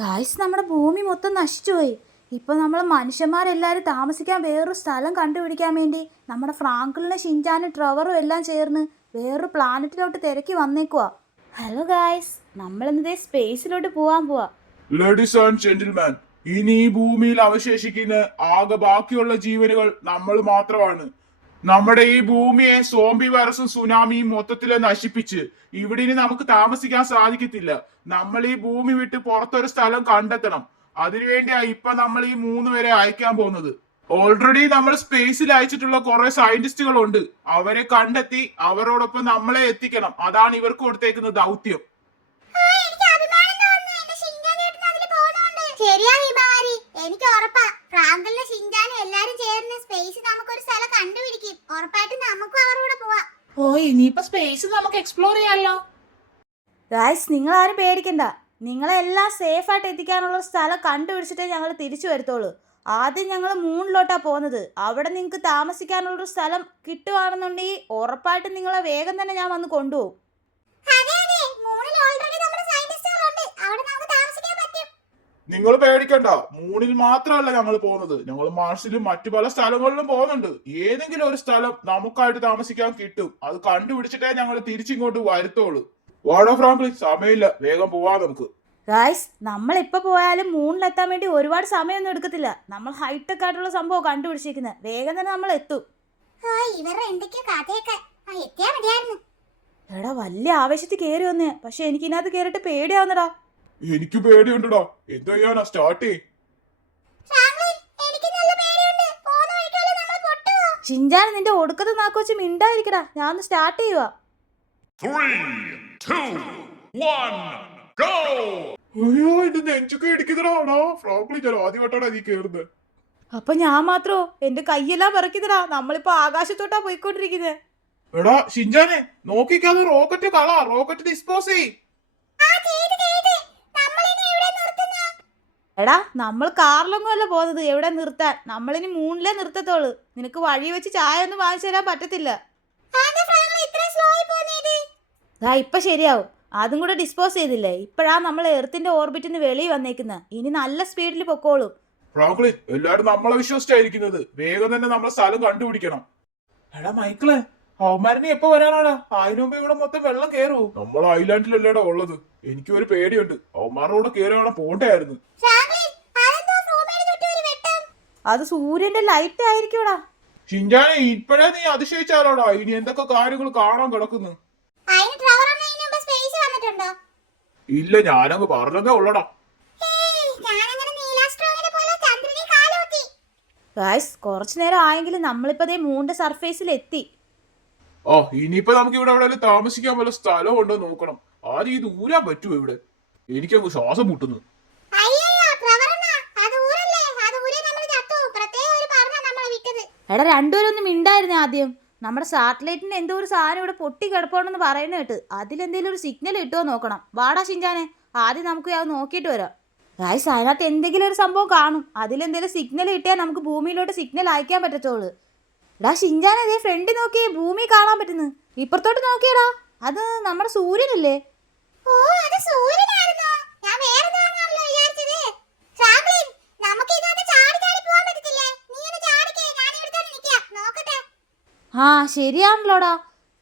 Guys, നമ്മുടെ ഭൂമി മൊത്തം നശിച്ചുപോയി. ഇപ്പം നമ്മൾ മനുഷ്യന്മാരെല്ലാവരും താമസിക്കാൻ വേറൊരു സ്ഥലം കണ്ടുപിടിക്കാൻ വേണ്ടി നമ്മുടെ ഫ്രാങ്കിളിനെ, ഷിൻചാനും ട്രെവറും എല്ലാം ചേർന്ന് വേറൊരു പ്ലാനറ്റിലോട്ട് തിരക്കി വന്നേക്കുവാ. ഹലോ ഗായ്സ്, നമ്മളിന്നതേ സ്പേസിലോട്ട് പോവാൻ പോവാ. ലേഡീസ് ആൻഡ് ജെന്റിൽമാൻ, ഇനി ഈ ഭൂമിയിൽ അവശേഷിക്കുന്ന ആകെ ബാക്കിയുള്ള ജീവനുകൾ നമ്മൾ മാത്രമാണ്. നമ്മുടെ ഈ ഭൂമിയെ സോംബി വൈറസും സുനാമിയും മൊത്തത്തില് നശിപ്പിച്ച് ഇവിടെ ഇനി നമുക്ക് താമസിക്കാൻ സാധിക്കത്തില്ല. നമ്മൾ ഈ ഭൂമി വിട്ട് പുറത്തൊരു സ്ഥലം കണ്ടെത്തണം. അതിനുവേണ്ടിയാ ഇപ്പൊ നമ്മൾ ഈ 3 പേരെ അയക്കാൻ പോകുന്നത്. ഓൾറെഡി നമ്മൾ സ്പേസിൽ അയച്ചിട്ടുള്ള കുറെ സയന്റിസ്റ്റുകളുണ്ട്. അവരെ കണ്ടെത്തി അവരോടൊപ്പം നമ്മളെ എത്തിക്കണം. അതാണ് ഇവർക്ക് കൊടുത്തേക്കുന്ന ദൗത്യം. എനിക്ക് ഉറപ്പാ ഫ്രാങ്കലിനെ ഷിൻചാനും എല്ലാരും ചേർന്ന് സ്പേസിൽ നമുക്കൊരു സ്ഥലം കണ്ടുപിടിക്കും. ഉറപ്പായിട്ട് നമുക്കും അവരോട് പോവാം. ഓ, ഇനിയിപ്പോ സ്പേസ് നമുക്ക് എക്സ്പ്ലോർ ചെയ്യാലോ. ഗായ്സ്, നിങ്ങൾ ആരും പേടിക്കണ്ട. നിങ്ങളെല്ലാം സേഫായിട്ട് എത്തിക്കാനുള്ള സ്ഥലം കണ്ടുപിടിച്ചിട്ടേ ഞങ്ങൾ തിരിച്ചു വരത്തുള്ളൂ. ആദ്യം ഞങ്ങൾ മൂണിലോട്ടാണ് പോകുന്നത്. അവിടെ നിങ്ങൾക്ക് താമസിക്കാനുള്ളൊരു സ്ഥലം കിട്ടുവാണെന്നുണ്ടെങ്കിൽ ഉറപ്പായിട്ടും നിങ്ങളെ വേഗം തന്നെ ഞാൻ വന്ന് കൊണ്ടുപോകും. നിങ്ങൾ പേടിക്കണ്ട. മൂണിൽ മാത്രമല്ല ഞങ്ങൾ പോകുന്നത്. ഞങ്ങൾ മാർസിലും മറ്റു പല സ്ഥലങ്ങളിലും പോകുന്നുണ്ട്. ഏതെങ്കിലും ഒരു സ്ഥലം നമുക്കായിട്ട് താമസിക്കാൻ കിട്ടും. അത് കണ്ടുപിടിച്ചിട്ടേ ഞങ്ങൾ തിരിച്ചിങ്ങോട്ട് വരുത്തോളൂ. വാടോ ഫ്രാങ്ക്ലിൻ, സമയമില്ല, വേഗം പോവാ നമുക്ക്. ഗായ്സ്, നമ്മളിപ്പോ പോയാലും മൂണിലെത്താൻ വേണ്ടി ഒരുപാട് സമയമൊന്നും എടുക്കത്തില്ല. നമ്മൾ ഹൈടെക് ആയിട്ടുള്ള സംഭവം കണ്ടുപിടിച്ചിരിക്കുന്നത്. വേഗം തന്നെ നമ്മൾ എത്തും. എടാ, വലിയ ആവേശത്തിൽ കയറി വന്നേ. പക്ഷെ എനിക്ക് ഇതിനകത്ത് കയറിയിട്ട് പേടിയാവുന്നടാ. എനിക്ക് പേടിയുണ്ടടാ. എന്ത് ചെയ്യാനാ? സ്റ്റാർട്ട് ചെയ്. ഷിൻചാൻ, നിന്റെ ഒടുക്കത്തെ നാക്ക് വെച്ച് മിണ്ടായിരിക്കടാ. ഞാൻ ഒന്ന് സ്റ്റാർട്ട് ചെയ്യുക. 3, 2, 1, go! അയ്യോ, ഇത് നെഞ്ചൊക്കെ ഇടിക്കുന്നതാണോ ഫ്രാങ്ക്ലിൻ? ഞാൻ ആദ്യമായിട്ടാണ് നീ കേറുന്നത്. അപ്പൊ ഞാൻ മാത്രോ? എന്റെ കൈയെല്ലാം വിറയ്ക്കുന്നടാ. നമ്മളിപ്പോ ആകാശത്തോട്ടാ പോയിക്കൊണ്ടിരിക്കുന്നത്. എടാ ഷിൻചാനെ, നോക്കിക്കാതെ റോക്കറ്റ് കളാ. റോക്കറ്റ് ഡിസ്പോസ് ചെയ്. എടാ, നമ്മൾ കാറിലൊന്നും അല്ല പോകുന്നത്. എവിടെ നിർത്താൻ? നമ്മളിനി മൂണിലേ നിർത്തത്തോളൂ. നിനക്ക് വഴി വെച്ച് ചായ ഒന്നും വാങ്ങിച്ചു തരാൻ പറ്റത്തില്ല. ഇപ്പൊ ശരിയാവും. അതും കൂടെ ഡിസ്പോസ് ചെയ്തില്ലേ? ഇപ്പഴാ നമ്മൾ എർത്തിന്റെ ഓർബിറ്റിന് വെളിയിൽ വന്നേക്കുന്നത്. ഇനി നല്ല സ്പീഡിൽ പൊക്കോളും. ഫ്രാങ്ക്ലിൻ, എല്ലാരും നമ്മളെ വിശ്വസിച്ചായിരിക്കുന്നത്. വേഗം തന്നെ നമ്മളെ സ്ഥലം കണ്ടുപിടിക്കണം. എടാ മൈക്കിളെ, അവന്മാരിനി എപ്പോ വരാനാടാ? അതിനു മുമ്പ് ഇവിടെ മൊത്തം വെള്ളം കയറൂ. നമ്മൾ ഐലാൻഡിലല്ലേടാ ഉള്ളത്. എനിക്ക് ഒരു പേടിയുണ്ട്. അവന്മാരുടെ കൂടെ കയറിയാണ് പോണ്ടായിരുന്നു. അത് സൂര്യന്റെ ലൈറ്റ് ആയിരിക്കൂടാ. ഷിൻചാനെ, ഇപ്പഴേ നീ അതിശയിച്ചാലോടാ. ഇനി എന്തൊക്കെ കാര്യങ്ങൾ കാണാൻ കിടക്കുന്നു. ഇല്ല, ഞാനങ്ങ് പറഞ്ഞതേ ഉള്ളടാ. ഗായ്സ്, കുറച്ചു നേരം ആയെങ്കിലും നമ്മളിപ്പോ മൂണിന്റെ സർഫേസിൽ എത്തി. ഓ, ഇനിയിപ്പോ നമുക്ക് ഇവിടെ എവിടെയെങ്കിലും താമസിക്കാൻ വല്ല സ്ഥലം ഉണ്ടോ നോക്കണം. ആദ്യം ഇത് ഊരാൻ പറ്റുമോ? ഇവിടെ എനിക്കങ്ങ് ശ്വാസം മുട്ടുന്നു. എടാ, രണ്ടുപേരും ഒന്ന് മിണ്ടായിരുന്നേ ആദ്യം. നമ്മുടെ സാറ്റലൈറ്റിന്റെ എന്തോ ഒരു സാധനം ഇവിടെ പൊട്ടി കിടപ്പുണ്ടെന്ന് പറയുന്ന കേട്ട്. അതിലെന്തെങ്കിലും ഒരു സിഗ്നൽ കിട്ടുമോ നോക്കണം. വാടാ ഷിൻചാനെ, ആദ്യം നമുക്ക് അത് നോക്കിയിട്ട് വരാം. ഗായ്സ്, അതിനകത്ത് എന്തെങ്കിലും ഒരു സംഭവം കാണും. അതിലെന്തെങ്കിലും സിഗ്നൽ കിട്ടിയാൽ നമുക്ക് ഭൂമിയിലോട്ട് സിഗ്നൽ അയക്കാൻ പറ്റത്തുള്ളൂ. എടാ ഷിൻചാനെ, അതേ ഫ്രണ്ടിൽ നോക്കിയേ, ഭൂമി കാണാൻ പറ്റുന്നു. ഇപ്പുറത്തോട്ട് നോക്കിയടാ, അത് നമ്മുടെ സൂര്യനല്ലേ? ആ, ശരിയാണല്ലോടാ.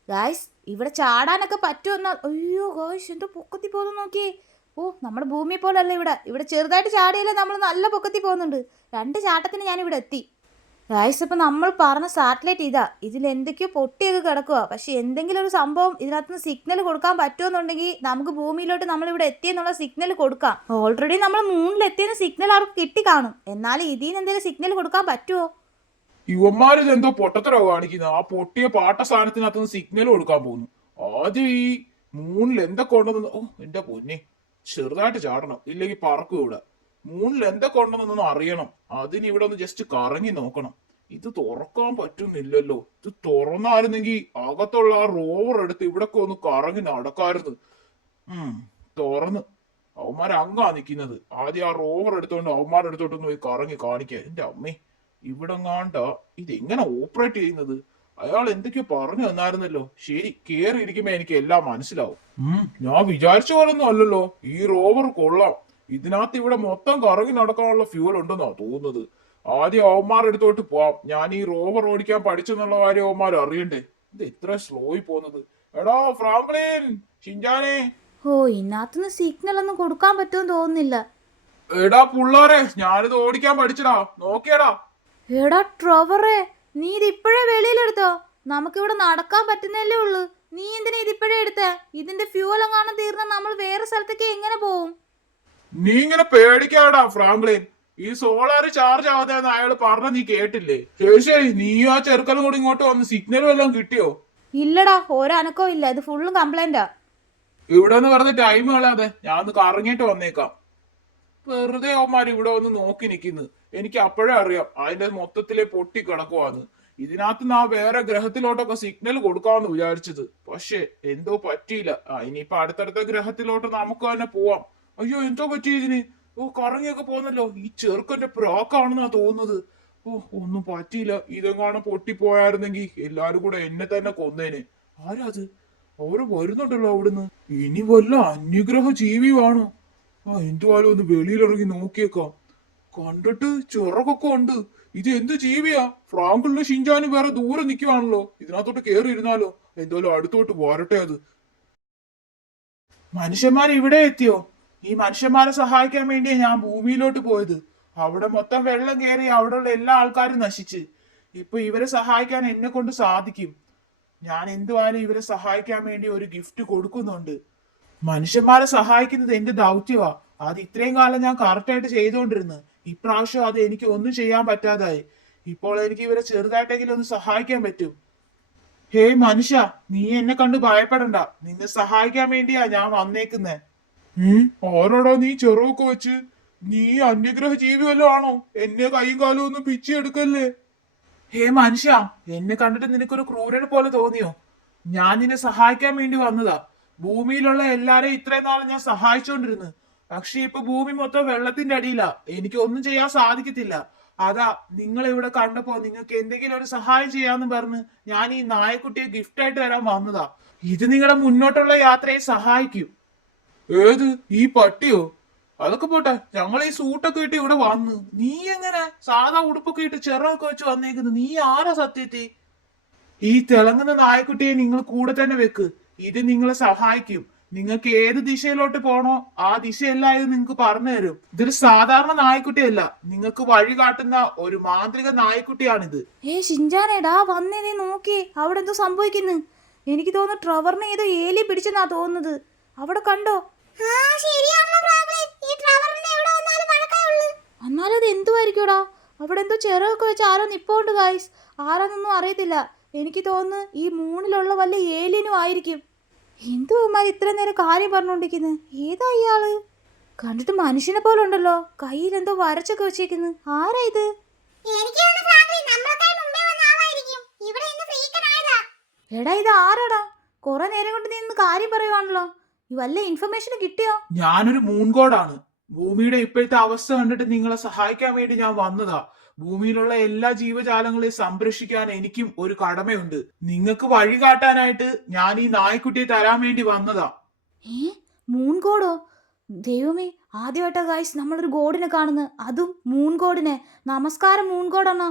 ഗായ്സ്, ഇവിടെ ചാടാനൊക്കെ പറ്റുമെന്നാ. അയ്യോ ഗായ്സ്, എന്തോ പൊക്കത്തി പോകുന്നു നോക്കിയേ. ഓ, നമ്മുടെ ഭൂമിയെ പോലല്ല ഇവിടെ ചെറുതായിട്ട് ചാടിയല്ലേ നമ്മൾ നല്ല പൊക്കത്തി പോകുന്നുണ്ട്. 2 ചാട്ടത്തിന് ഞാനിവിടെ എത്തി. ഗായ്സ്, ഇപ്പം നമ്മൾ പറഞ്ഞ സാറ്റലൈറ്റ് ഇതാ. ഇതിൽ എന്തൊക്കെയോ പൊട്ടിയൊക്കെ കിടക്കുക. പക്ഷെ എന്തെങ്കിലും ഒരു സംഭവം ഇതിനകത്തുനിന്ന് സിഗ്നൽ കൊടുക്കാൻ പറ്റുമെന്നുണ്ടെങ്കിൽ നമുക്ക് ഭൂമിയിലോട്ട് നമ്മളിവിടെ എത്തിയെന്നുള്ള സിഗ്നൽ കൊടുക്കാം. ഓൾറെഡി നമ്മൾ മൂണിൽ എത്തിയെന്ന് സിഗ്നൽ അവർക്ക് കിട്ടി കാണും. എന്നാലും ഇതിൽ നിന്ന് എന്തെങ്കിലും സിഗ്നൽ കൊടുക്കാൻ പറ്റുമോ? ഇവന്മാരിത് എന്തോ പൊട്ടത്തരോ കാണിക്കുന്നത്. ആ പൊട്ടിയ പാട്ട സ്ഥാനത്തിനകത്തുനിന്ന് സിഗ്നൽ കൊടുക്കാൻ പോകുന്നു. ആദ്യം ഈ മൂണിൽ എന്തൊക്കെ ഉണ്ടെന്ന്. ഓ എന്റെ പൊന്നെ, ചെറുതായിട്ട് ചാടണം, ഇല്ലെങ്കിൽ പറക്കും. ഇവിടെ മൂണിൽ എന്തൊക്കെ ഉണ്ടെന്നൊന്നും അറിയണം. അതിന് ഇവിടെ ഒന്ന് ജസ്റ്റ് കറങ്ങി നോക്കണം. ഇത് തുറക്കാൻ പറ്റുന്നില്ലല്ലോ. ഇത് തുറന്നായിരുന്നെങ്കിൽ അകത്തുള്ള ആ റോവർ എടുത്ത് ഇവിടൊക്കെ ഒന്ന് കറങ്ങി നടക്കാറുണ്ട്. തുറന്ന് അവന്മാരെ അങ്ങാ നിൽക്കുന്നത്. ആദ്യം ആ റോവർ എടുത്തോണ്ട് അവന്മാരുടെ അടുത്തോട്ടൊന്ന് പോയി കറങ്ങി കാണിക്കുക. എന്റെ അമ്മേ, ഇവിടെ കാണ്ട ഇതെങ്ങനെ ഓപ്പറേറ്റ് ചെയ്യുന്നത്? അയാൾ എന്തൊക്കെയോ പറഞ്ഞു തന്നായിരുന്നല്ലോ. ശരി, കേറി ഇരിക്കുമ്പോ എനിക്ക് എല്ലാം മനസ്സിലാവും. ഞാൻ വിചാരിച്ച പോലൊന്നും അല്ലല്ലോ. ഈ റോവർ കൊള്ളാം. ഇതിനകത്ത് ഇവിടെ മൊത്തം കറങ്ങി നടക്കാനുള്ള ഫ്യൂൽ ഉണ്ടെന്നാ തോന്നുന്നത്. ആദ്യം അവന്മാർ എടുത്തോട്ട് പോവാം. ഞാൻ ഈ റോവർ ഓടിക്കാൻ പഠിച്ചെന്നുള്ള കാര്യം അവന്മാർ അറിയണ്ടേ. ഇത് ഇത്ര സ്ലോയി പോകുന്നത്. എടാ ഫ്രാങ്ക്ലിൻ, ഷിൻജാനെ. ഓ ഇതിനകത്തുനിന്ന് സിഗ്നൽ ഒന്നും കൊടുക്കാൻ പറ്റുമെന്ന് തോന്നുന്നില്ല. എടാ പുള്ളാരെ, ഞാനിത് ഓടിക്കാൻ പഠിച്ചടാ, നോക്കിയടാ. എടാ ട്രവറെ, നീ ഇത് ഇപ്പോഴേ വെളിയിലെടുത്തോ? നമുക്കിവിടെ നടക്കാൻ പറ്റുന്നല്ലേ ഉള്ളു. നീ എന്തിനാ ഇതിപ്പോഴേ എടുത്തേ? ഇതിന്റെ ഫ്യൂൽ എങ്ങാനും തീർന്ന നമ്മൾ വേറെ സ്ഥലത്തേക്ക് എങ്ങനെ പോവും? നീ ഇങ്ങനെ പേടിക്കാടാ ഫ്രാങ്ക്ലിൻ. ഈ സോളാർ ചാർജ് ആവാതെന്ന് അയാൾ പറഞ്ഞ നീ കേട്ടില്ലേ? ശരി, നീയും ആ ചെറുക്കലും കൂടി ഇങ്ങോട്ട് വന്ന് സിഗ്നലും എല്ലാം കിട്ടിയോ? ഇല്ലടാ, ഒരനക്കവും ഇല്ല. ഇത് ഫുള്ളും കംപ്ലൈന്റാ. ഇവിടെ നിന്ന് വെറുതെ ടൈം കളയാതെ ഞാൻ ഒന്ന് കറങ്ങിയിട്ട് വന്നേക്കാം. വെറുതെ അവന്മാർ ഇവിടെ വന്ന് നോക്കി നിൽക്കുന്നു. എനിക്ക് അപ്പോഴേ അറിയാം അതിന്റെ മൊത്തത്തിലെ പൊട്ടി കിടക്കുവാന്ന്. ഇതിനകത്ത് നാ വേറെ ഗ്രഹത്തിലോട്ടൊക്കെ സിഗ്നൽ കൊടുക്കാമെന്ന് വിചാരിച്ചത്. പക്ഷെ എന്തോ പറ്റിയില്ല. ഇനിയിപ്പൊ അടുത്തടുത്ത ഗ്രഹത്തിലോട്ട് നമുക്ക് തന്നെ പോവാം. അയ്യോ, എന്തോ പറ്റി ഇതിന്? ഓ, കറങ്ങിയൊക്കെ പോന്നല്ലോ. ഈ ചെറുക്കന്റെ പ്രാക്കാണെന്നാ തോന്നുന്നത്. ഓ, ഒന്നും പറ്റിയില്ല. ഇതെങ്ങാനും പൊട്ടിപ്പോയായിരുന്നെങ്കിൽ എല്ലാരും കൂടെ എന്നെ തന്നെ കൊന്നേനെ. ആരാത്? അവര് വരുന്നുണ്ടല്ലോ അവിടുന്ന്. ഇനി വല്ല അന്യഗ്രഹ ജീവിയാണോ? എന്തുവാലും ഒന്ന് വെളിയിലിറങ്ങി നോക്കിയേക്കാം. കണ്ടിട്ട് ചിറകൊക്കെ ഉണ്ട്. ഇത് എന്ത് ജീവിയാ? ഫ്രാങ്ക്ലിനും ഷിൻജാനും വേറെ ദൂരെ നിൽക്കുവാണല്ലോ. ഇതിനകത്തോട്ട് കേറി ഇരുന്നാലോ? എന്തായാലും അടുത്തോട്ട് വരട്ടെ അത്. മനുഷ്യന്മാർ ഇവിടെ എത്തിയോ? ഈ മനുഷ്യന്മാരെ സഹായിക്കാൻ വേണ്ടിയാ ഞാൻ ഭൂമിയിലോട്ട് പോയത്. അവിടെ മൊത്തം വെള്ളം കയറി അവിടെയുള്ള എല്ലാ ആൾക്കാരും നശിച്ച്. ഇപ്പൊ ഇവരെ സഹായിക്കാൻ എന്നെ കൊണ്ട് സാധിക്കും. ഞാൻ എന്തുവായാലും ഇവരെ സഹായിക്കാൻ വേണ്ടി ഒരു ഗിഫ്റ്റ് കൊടുക്കുന്നുണ്ട്. മനുഷ്യന്മാരെ സഹായിക്കുന്നത് എന്റെ ദൗത്യമാ. അത് ഇത്രയും കാലം ഞാൻ കറക്റ്റായിട്ട് ചെയ്തുകൊണ്ടിരുന്നു. ഇപ്രാവശ്യം അത് എനിക്ക് ഒന്നും ചെയ്യാൻ പറ്റാതായി. ഇപ്പോൾ എനിക്ക് ഇവരെ ചെറുതായിട്ടെങ്കിലും ഒന്ന് സഹായിക്കാൻ പറ്റും. ഹേയ് മനുഷ്യ, നീ എന്നെ കണ്ട് ഭയപ്പെടണ്ട. നിന്നെ സഹായിക്കാൻ വേണ്ടിയാ ഞാൻ വന്നേക്കുന്നേ. ആരോടാ നീ ചെറുതൊക്കെ വെച്ച്? നീ അന്യഗ്രഹ ജീവി വല്ലതും ആണോ? എന്നെ കൈയും കാലും ഒന്നും പിച്ചെടുക്കല്ലേ. ഹേ മനുഷ്യ, എന്നെ കണ്ടിട്ട് നിനക്കൊരു ക്രൂരനെ പോലെ തോന്നിയോ? ഞാൻ നിന്നെ സഹായിക്കാൻ വേണ്ടി വന്നതാ. ഭൂമിയിലുള്ള എല്ലാരെയും ഇത്രയും നാളും ഞാൻ സഹായിച്ചോണ്ടിരുന്നു. പക്ഷെ ഇപ്പൊ ഭൂമി മൊത്തം വെള്ളത്തിന്റെ അടിയിലാ. എനിക്ക് ഒന്നും ചെയ്യാൻ സാധിക്കത്തില്ല. അതാ നിങ്ങൾ ഇവിടെ കണ്ടപ്പോ നിങ്ങൾക്ക് എന്തെങ്കിലും ഒരു സഹായം ചെയ്യാന്ന് പറഞ്ഞ് ഞാൻ ഈ നായക്കുട്ടിയെ ഗിഫ്റ്റ് ആയിട്ട് തരാൻ വന്നതാ. ഇത് നിങ്ങളുടെ മുന്നോട്ടുള്ള യാത്രയെ സഹായിക്കും. ഏത്, ഈ പട്ടിയോ? അതൊക്കെ പോട്ടെ, ഞങ്ങൾ ഈ സൂട്ടൊക്കെ ഇട്ട് ഇവിടെ വന്നു. നീ എങ്ങനെ സാധാ ഉടുപ്പൊക്കെ ഇട്ട് ചിറകൊക്കെ വെച്ച് വന്നേക്കുന്നു? നീ ആരാ സത്യത്തിൽ? ഈ തിളങ്ങുന്ന നായക്കുട്ടിയെ നിങ്ങൾ കൂടെ തന്നെ വെക്ക്. ഇത് നിങ്ങളെ സഹായിക്കും. നിങ്ങൾക്ക് ഏത് ദിശയിലോട്ട് പോണോ ആ ദിശയെല്ലാം ഇത് നിങ്ങൾക്ക് പറഞ്ഞു തരും. ഇതൊരു സാധാരണ നായക്കുട്ടിയല്ല, നിങ്ങൾക്ക് വഴി കാട്ടുന്ന ഒരു മാന്ത്രിക നായക്കുട്ടിയാണിത്. ഷിൻജാനേടാ വന്നേ, നീ നോക്കി അവിടെ എന്തോ സംഭവിക്കുന്നു. എനിക്ക് തോന്നുന്നു ട്രവറിനെ ഏതോ ഏലി പിടിച്ചെന്നാ തോന്നുന്നത്. അവിടെ കണ്ടോ? എന്നാലും അത് എന്തുവായിരിക്കൂടാ? അവിടെ എന്തോ ചെറുതൊക്കെ വെച്ച് ആരോ നിപ്പോണ്ട് ഗായ്സ്. ആരാന്നൊന്നും അറിയത്തില്ല. എനിക്ക് തോന്നുന്നു ഈ മൂണിലുള്ള വല്ല ഏലിയനും ആയിരിക്കും. എന്തുമാർ ഇത്ര നേരം കാര്യം പറഞ്ഞോണ്ടിരിക്കുന്നത്? ഏതാ ഇയാള്? കണ്ടിട്ട് മനുഷ്യനെ പോലെ ഉണ്ടല്ലോ. കയ്യിൽ എന്തോ വരച്ചൊക്കെ വെച്ചേക്കുന്നു. ആരാ ഇത്? എടാ ഇത് ആരാടാ? കുറെ നേരം കൊണ്ട് നീ കാര്യം പറയുവാണല്ലോ. വല്ല ഇൻഫർമേഷൻ കിട്ടിയോ? ഞാനൊരു മൂൺഗോഡാണ്. ഭൂമിയുടെ ഇപ്പോഴത്തെ അവസ്ഥ കണ്ടിട്ട് നിങ്ങളെ സഹായിക്കാൻ വേണ്ടി ഞാൻ വന്നതാ. ഭൂമിയിലുള്ള എല്ലാ ജീവജാലങ്ങളെയും സംരക്ഷിക്കാൻ എനിക്കും ഒരു കടമയുണ്ട്. നിങ്ങൾക്ക് വഴി കാട്ടാനായിട്ട് ഞാൻ ഈ നായ്ക്കുട്ടിയെ തരാൻ വേണ്ടി വന്നതാ. മൂൺ ഗോഡോ? ദൈവമേ, ആദ്യമായിട്ടാ ഗായ്സ് നമ്മളൊരു ഗോഡിനെ കാണുന്നത്, അതും മൂൺ ഗോഡിനെ. നമസ്കാരം മൂൺ ഗോഡാണോ?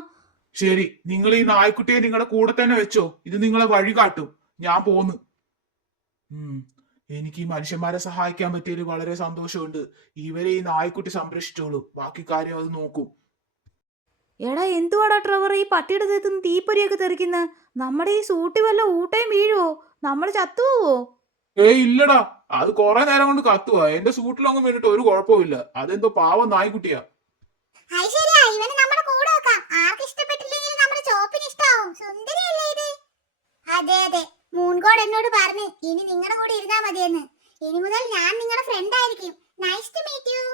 ശരി, നിങ്ങൾ ഈ നായ്ക്കുട്ടിയെ നിങ്ങളുടെ കൂടെ തന്നെ വെച്ചോ. ഇത് നിങ്ങളെ വഴി കാട്ടും. ഞാൻ പോന്ന്. എനിക്ക് ഈ മനുഷ്യന്മാരെ സഹായിക്കാൻ പറ്റിയതിൽ വളരെ സന്തോഷമുണ്ട്. ഇവരെ ഈ നായ്ക്കുട്ടി സംരക്ഷിച്ചോളൂ. ബാക്കി കാര്യം അത് നോക്കും. എടാ എന്തുവാടാ ട്രവർ ഈ പട്ടിയുടെ തീർത്തുനിന്ന് തീപ്പൊരിയൊക്കെ തെറിക്കുന്ന? നമ്മുടെ ഈ സൂട്ടി വല്ല ഊട്ടയും വീഴുവോ? നമ്മൾ ചത്തുപോവോ? ഇല്ലടാ, അത് കുറെ നേരം കൊണ്ട് കത്തുവാ. എന്റെ സൂട്ടിലൊന്നും വേണ്ടിട്ട് ഒരു കുഴപ്പമില്ല. അതെന്തോ പാവം നായ്ക്കുട്ടിയാ. അതെ, മൂൺഗോഡ് എന്നോട് പറഞ്ഞു ഇനി നിങ്ങളുടെ കൂടെ ഇരുന്നാ മതിയെന്ന്. ഇനി മുതൽ ഞാൻ നിങ്ങളുടെ ഫ്രണ്ട് ആയിരിക്കും. Nice to meet you.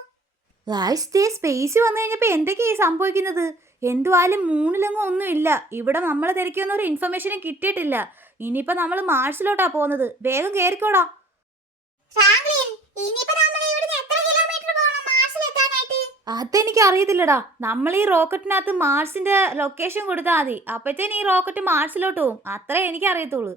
Guys, space വന്നു കഴിഞ്ഞപ്പോ എന്തൊക്കെയാ സംഭവിക്കുന്നത്? എന്തുവായാലും മൂണിലെങ്ങും ഒന്നും ഇല്ല. ഇവിടെ നമ്മളെ തിരക്കിയൊന്നും ഒരു ഇൻഫർമേഷനും കിട്ടിയിട്ടില്ല. ഇനിയിപ്പോ നമ്മൾ മാർസിലോട്ടാ പോകുന്നത്. വേഗം കേറിക്കോടാ. അതെനിക്ക് അറിയത്തില്ലടാ. നമ്മൾ ഈ റോക്കറ്റിനകത്ത് മാർസിന്റെ ലൊക്കേഷൻ കൊടുത്താൽ മതി. അപ്പഴത്തേന് ഈ റോക്കറ്റ് മാർസിലോട്ട് പോകും. അത്രേ എനിക്ക് അറിയത്തുള്ളൂ.